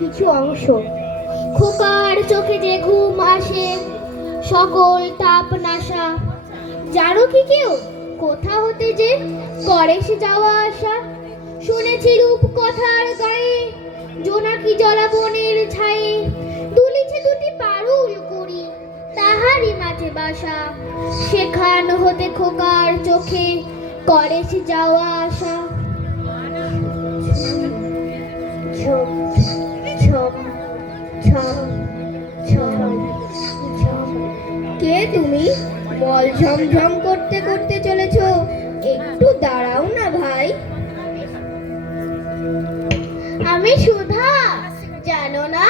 কিছু অংশ। খোকার চোখে যে ঘুম আসে, সকল তাপ নাশা। জানো কি কেউ কোথা হতে যে করে সে যাওয়া আসা? শুনেছি রূপ কথার গায়ে, জোনাকি জলাবনের ছায়ে, দুলিছে দুটি পারুল করি, তাহারই মাঝে বাসা। সেখান হতে খোকার চোখে করে সে যাওয়া আসা। ঝম ঝম ঝম ঝম ঝম। কে তুমি? বল ঝমঝম করতে করতে চলেছো, একটু দাঁড়াও না ভাই। আমি সুধা, জানো না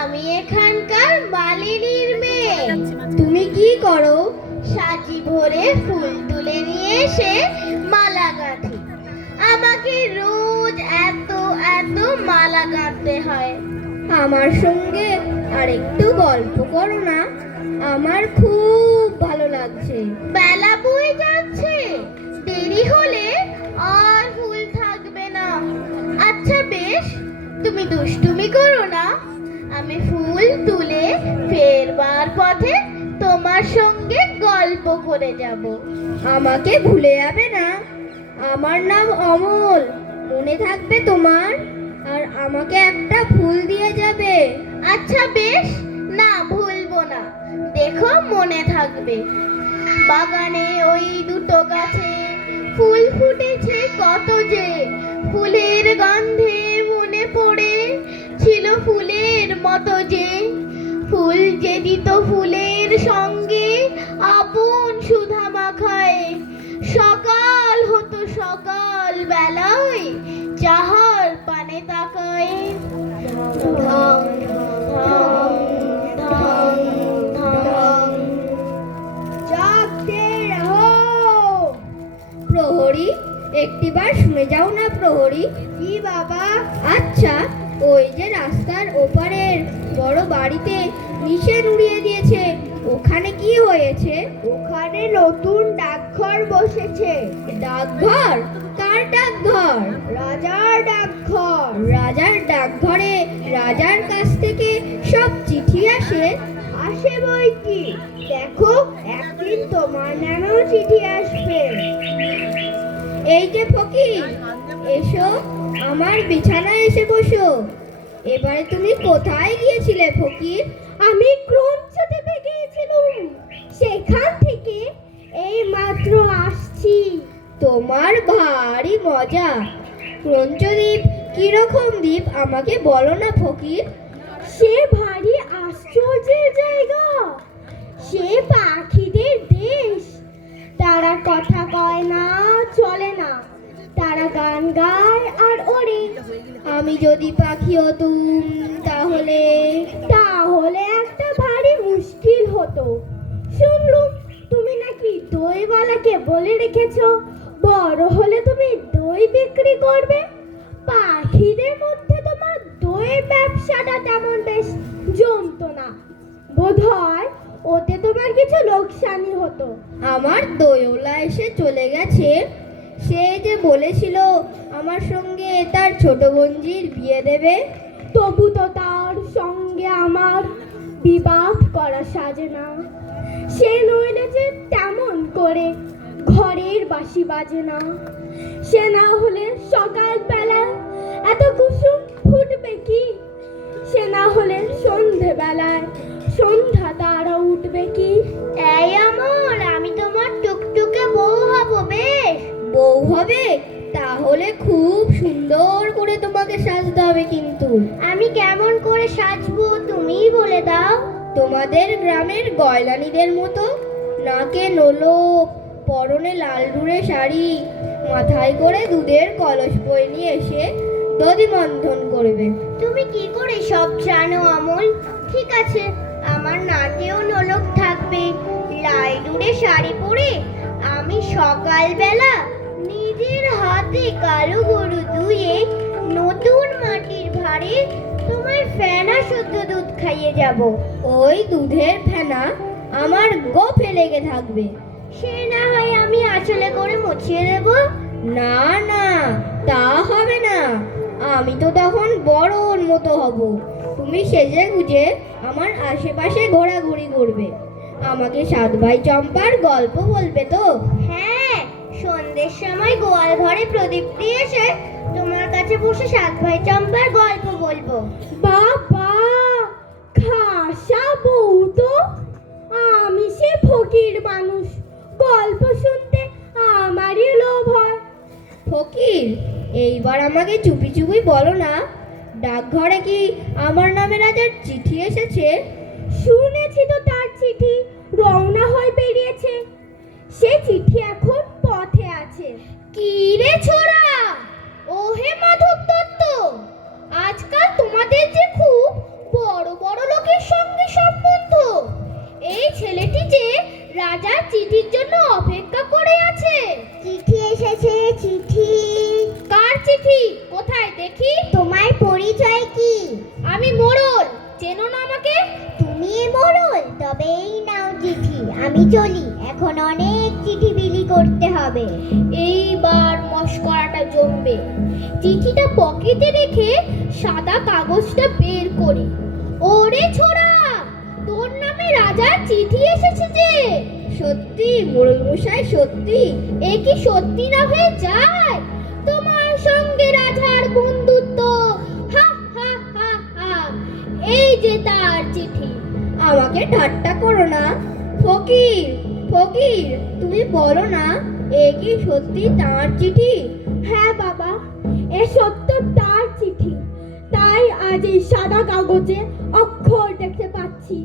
আমি এখানকার মালিনীর মেয়ে। তুমি কি করো? সাজি ভরে ফুল তুলে নিয়ে এসে মালা গাঁথি। আমাকে রোজ এত এত মালা গাঁথতে হয়। আমার সঙ্গে আরেকটু গল্প করো না, আমার খুব ভালো লাগছে। বেলা বয়ে যাচ্ছে, দেরি হলে আর ফুল থাকবে না। আচ্ছা বেশ, তুমি দুষ্টুমি করো না, আমি ফুল তুলে ফেরবার পথে তোমার সঙ্গে গল্প করে যাব। আমাকে ভুলে যাবে না? আমার নাম অমল, মনে থাকবে তোমার? আর আমাকে একটা ফুল দিয়ে যাবে। আচ্ছা বেশ, না ভুলবো না, দেখো মনে থাকবে। বাগানে ওই দুটো গাছে ফুল ফুটেছে কত যে, ফুলের গন্ধে মনে পড়ে ছিল ফুলের মতো যে। ফুল যে দিত ফুলের সঙ্গে আপন সুধা মাখায়। সকাল হতো সকাল বেলায়, যাহার পানে তাকায়। ঢং ঢং ঢং ঢং। জাগতে রহো। প্রহরী, একটিবার শুনে যাও না প্রহরী। কি বাবা? আচ্ছা, ওই যে রাস্তার ওপারের বড় বাড়িতে নিষেধ উড়িয়ে দিয়েছে, ওখানে কি হয়েছে? ওখানে নতুন ডাকঘর বসেছে। ডাকঘর? কার ডাকঘর? রাজার ডাকঘর। রাজার ডাকঘরে রাজার কাছ থেকে সব চিঠি আসে? আসে বই কি, দেখো একদিন তোমার নামেও চিঠি আসবে। এই যে ফকির, এসো আমার বিছানায় এসে বসো। এবারে তুমি কোথায় গিয়েছিলে ফকির? আমি ক্রঞ্চ টিপে গিয়েছিলাম, সেখান থেকে এই মাত্র আসছি। তোমার ভারী মজা। ক্রঞ্চদ্বীপ কিরকম দ্বীপ আমাকে বলো না ফকির। সে ভারী আশ্চর্যের জায়গা, সে পাখিদের দেশ। তারা কথা কয় না, চলে না, তারা গান গায় আর ওড়ে। আমি যদি পাখি হতুম তাহলে তাহলে একটা ভারী মুশকিল হতো। শুনলুম তুমি নাকি দইওয়ালাকে বলে রেখেছো বড় হলে তুমি দই বিক্রি করবে। পাখিদের মধ্যে তোমার দই ব্যবসাটা তেমন বেশ জমতো না, বোধহয় ওতে তোমার কিছু লোকসানই হতো। আমার দইওয়ালা এসে চলে গেছে, সে যে বলেছিল আমার সঙ্গে তার ছোট বোনজির বিয়ে দেবে। তবু তো তার সঙ্গে আমার বিবাহ করা সাজে না। সে নইলে যে তেমন করে ঘরের বাঁশি বাজে না। সে না হলে সকাল বেলা এত কুসুম ফুটবে কি? সে না হলে সন্ধে বেলায় সন্ধ্যা তারা উঠবে কি? এই আমল, আমি তোমার টুকটুকে বউ হব। বেশ, বউ হবে? তাহলে খুব সুন্দর করে তোমাকে সাজতে হবে। কিন্তু আমি কেমন করে সাজবো তুমিই বলে দাও। তোমাদের গ্রামের গয়লানিদের মতো, নাকে নোলক, পরনে লাল ডুরে শাড়ি, মাথায় করে দুধের কলস বয়ে নিয়ে এসে দধি মন্থন করবে। তুমি কি করে সব জানো অমল? ঠিক আছে, আমার নাকেও নোলক থাকবে, লাল ডুরে শাড়ি পরে আমি সকালবেলা নিজের হাতে কালো গরু ধুয়ে নতুন মাটির ভাঁড়ে তোমার ফেনা শুদ্ধ দুধ খাইয়ে যাব। ওই দুধের ফেনা আমার গোফে লেগে থাকবে। সে না হয় আমি আঁচলে করে মুছিয়ে দেব। না না, তা হবে না। আমি তো তখন বড় উন্নত হব। তুমি সেজে গুজে আমার আশেপাশে ঘোরাঘুরি করবে, আমাকে সাত ভাই চম্পার গল্প বলবে তো? হ্যাঁ, সন্ধ্যের সময় গোয়াল ঘরে প্রদীপ দিয়ে এসে তোমার কাছে বসে সাত ভাই চম্পার গল্প বলবো। বাবা, খাসা বউ তো। আমি সে ফকির মানুষ, গল্প শুনতে আমারই লোভ হয়। ফকির, এইবার আমাকে চুপি চুপি বলো না, ডাকঘরে কি আমার নামে রাজার চিঠি এসেছে? শুনেছি তো তার চিঠি রওনা হয়ে বেরিয়েছে। সে চিঠি এখন পথে আছে। কি রে ছোড়া, ওহে মাধব দত্ত, আজকাল তোমাদের যে খুব বড় বড় লোকের সঙ্গে সম্বন্ধ। এই ছেলেটি যে রাজার চিঠির জন্য অপেক্ষা করে আছে। চিঠি এসেছে, চিঠি। কার চিঠি? কোথায় দেখি। তোমার পরিচয় কি? আমি মোড়ল, চেনো না আমাকে? তুমি মোড়ল? তবে এই নাও চিঠি, আমি চলি, এখন অনেক চিঠি বিলি করতে হবে। এইবার মস্করাটা জমবে। চিঠিটা পকেটে রেখে সাদা কাগজটা বের করি। ওরে ছোড়া, তোর নামে রাজার চিঠি এসেছে যে। সত্যি মোড়ল মশাই, সত্যি? এ কি সত্যি না হয়ে যায়? তোমার সঙ্গে রাজার বন্ধুত্ব। হা হা হা হা। এই যে তার চিঠি। আমাকে ঠাট্টা করো না। ফকির, ফকির, তুমি বলো না, এ কি সত্যি তার চিঠি? হ্যাঁ বাবা, এ সত্য তার চিঠি। তাই আজ এই সাদা কাগজে অক্ষর দেখতে পাচ্ছি।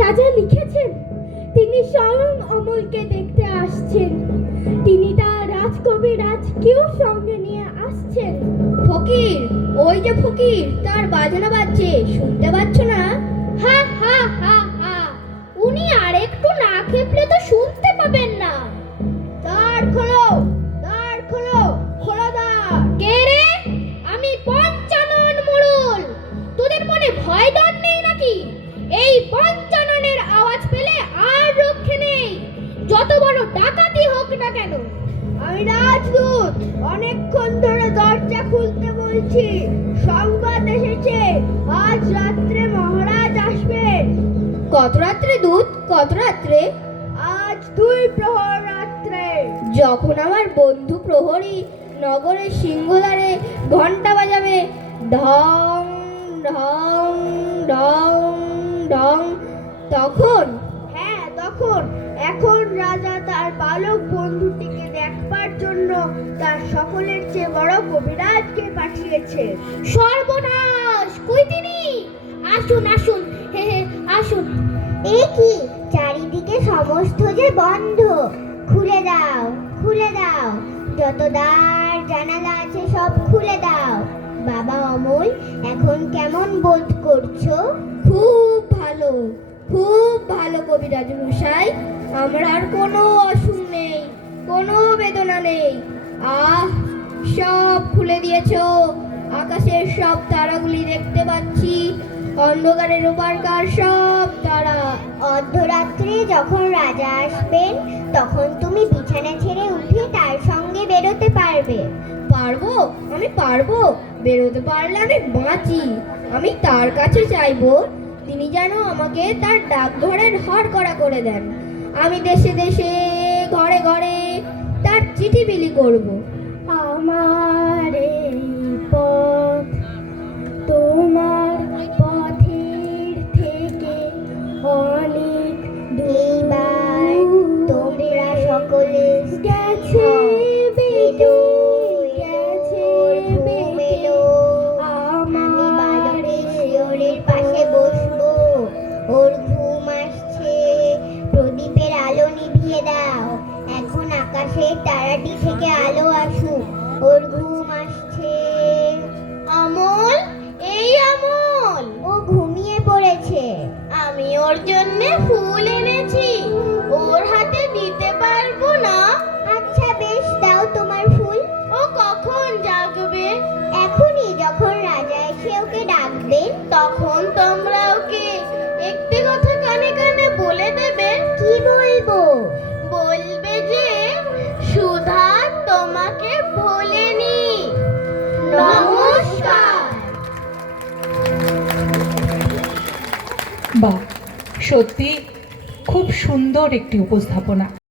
রাজা লিখেছেন তিনি স্বয়ং অমলকে দেখতে আসছেন। তিনি তার রাজকবিরাজকেও সঙ্গে নিয়ে আসছেন। ফকির, ওই যে ফকির, তার বাজনা বাজছে, শুনতে পাচ্ছ না? হা হা হা হা। উনি আর একটু না খেপলে তো শুনতে পাবেন না। দ্বার খোলো, দ্বার খোলো, খোলো দ্বার। কে রে? আমি পঞ্চানন মোড়ল। তোদের মনে ভয় ডর নেই নাকি? এই পঞ্চাননের আওয়াজ পেলে আর রক্ষে নেই, যত বড় ডাকাতি হোক না কেন। আমি রাজদূত, অনেকক্ষণ ধরে দরজা খুলতে বলছি। সংবাদ এসেছে আজ রাত্রে মহারাজ আসবেন। কত রাত্রে দূত? কত রাত্রে? আজ 2 প্রহর রাত্রে। যখন আমার বন্ধু প্রহরী নগরের সিংহদ্বারে ঘন্টা বাজাবে, ঢং ঢং ঢং ঢং, তখন? হ্যাঁ, তখন। এখন রাজা তার বালক বন্ধুটিকে দেখবার জন্য তার সকলের চেয়ে বড় কবিরাজকে পাঠিয়েছে। সর্বনাশ! কই তিনি? আসুন আসুন, হে হে, আসুন। এ কি, চারিদিকে সমস্ত যে বন্ধ। খুলে দাও, খুলে দাও, যত দ্বার জানালা আছে সব খুলে দাও। বাবা অমল, এখন কেমন বোধ করছো? খুব ভালো, খুব ভালো কবিরাজ মশাই। আমার আর কোনো অসুখ নেই, কোনো বেদনা নেই। আহ, সব খুলে দিয়েছো। আকাশের সব তারাগুলি দেখতে পাচ্ছি, অন্ধকারের ওপারকার সব তারা। অর্ধরাত্রে যখন রাজা আসবেন তখন তুমি বিছানা ছেড়ে উঠে তার সঙ্গে বেরোতে পারবে। পারবো? আমি পারবো। বেরোতে পারলে আমি বাঁচি। আমি তার কাছে চাইবো তিনি যেন আমাকে তার ডাকঘরের হার করা করে দেন। আমি দেশে দেশে, ঘরে ঘরে তার চিঠি বিলি করব। আমার এই পথ তোমার পথের থেকে অনেক এইবার তোমরা সকলে গেছে বেটো, গেছে বেটো। আমি বালকের শিয়রের পাশে বসবো। ওর ঘুম আসছে। প্রদীপের আলো নিভিয়ে দাও। এখন আকাশের তারাটি থেকে আলো আসছে। বাহ, সত্যি খুব সুন্দর একটি উপস্থাপনা।